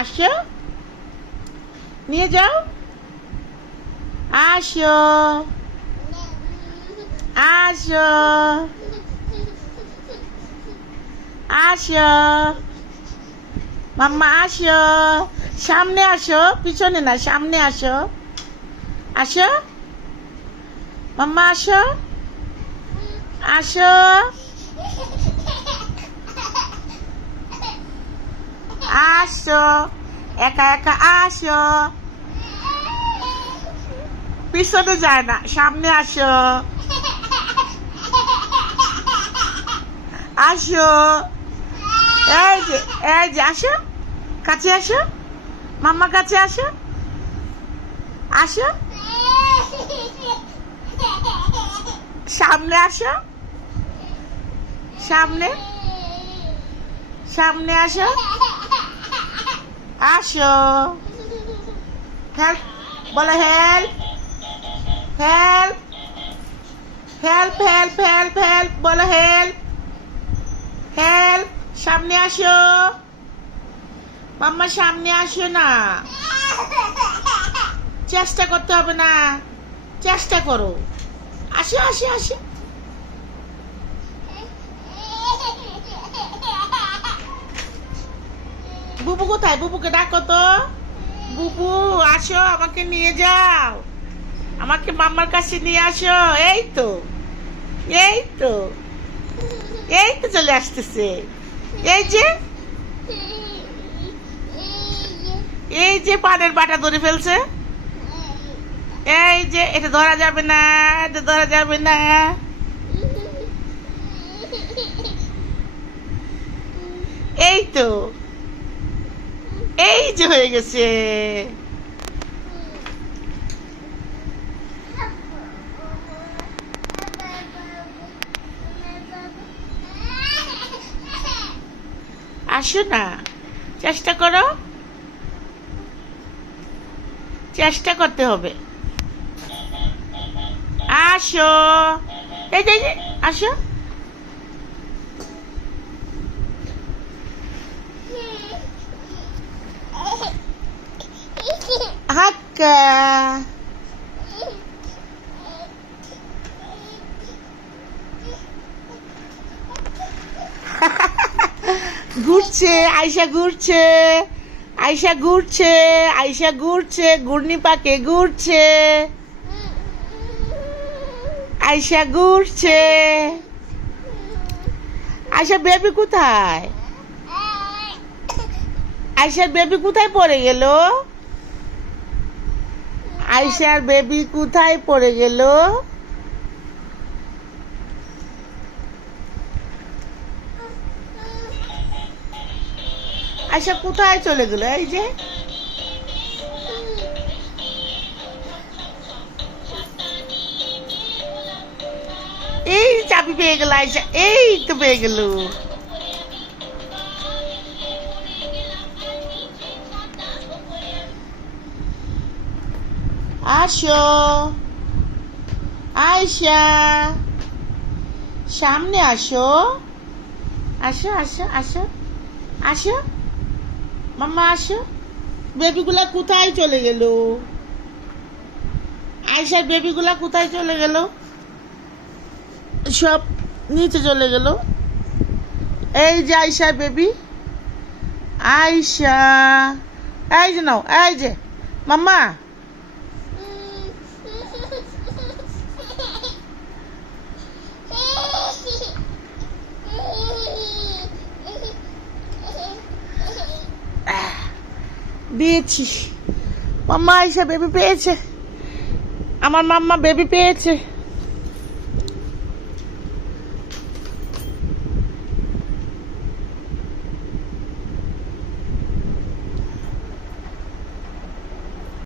আসো, নিয়ে যাও। আসো, আসো, আসো মাম্মা, আসো। সামনে আসো, পিছনে না, সামনে আসো। আসো মাম্মা, আসো, আসো, আসো, একা একা আসো। পিছনে যায় না, সামনে আসো। আসো, এই যে আসো, কাছে আসো, মাম্মা কাছে আসো। আসো, সামনে আসো, সামনে, সামনে আসো। আসো, হেল্প বলো, help, help, help, help, help, help বলো, হেল্প, হেল্প। সামনে আসো মাম্মা, সামনে আসো না। চেষ্টা করতে হবে না, চেষ্টা করো। আসো, আসো, আসো। বুবু কোথায়? বুবুকে ডাকো তো। বুবু আসো, আমাকে নিয়ে যাও, আমাকে মাম্মার কাছে নিয়ে আসো। এই তো, এই তো, এই তো চলে আসতেছে। এই যে, এই যে পানের বাটা ধরে ফেলছে। এই যে, এটা ধরা যাবে না, এটা ধরা যাবে না। এই তো, এই যে হয়ে গেছে। আসো না, চেষ্টা করো, চেষ্টা করতে হবে। আসো, এই যে, আসো। হাক্কা, ঘুরছে আয়শা, ঘুরছে আয়শা, ঘুরছে আয়শা, ঘুরছে ঘূর্ণি পাকে, ঘুরছে আয়শা, ঘুরছে। আয়শা বেবি কোথায়? আয়শার বেবি কোথায় পড়ে গেল? আয়শার বেবি কোথায় পড়ে গেল? আয়শা কোথায় চলে গেল? এই যে, এই চাবি পেয়ে গেল আয়শা, এই তো পেয়ে গেল। আসো আয়শা, সামনে আসো, আসো, আসো, আসো, আসো মাম্মা, আসো। বেবিগুলা কোথায় চলে গেল? আয়শার বেবিগুলা কোথায় চলে গেল? সব নিচে চলে গেল। এই যে আয়শার বেবি, আয়শা, এই যে নাও, এই যে মাম্মা। দিয়েছি, মাম্মা আয়শা বেবি পেয়েছে, আমার মাম্মা বেবি পেয়েছে।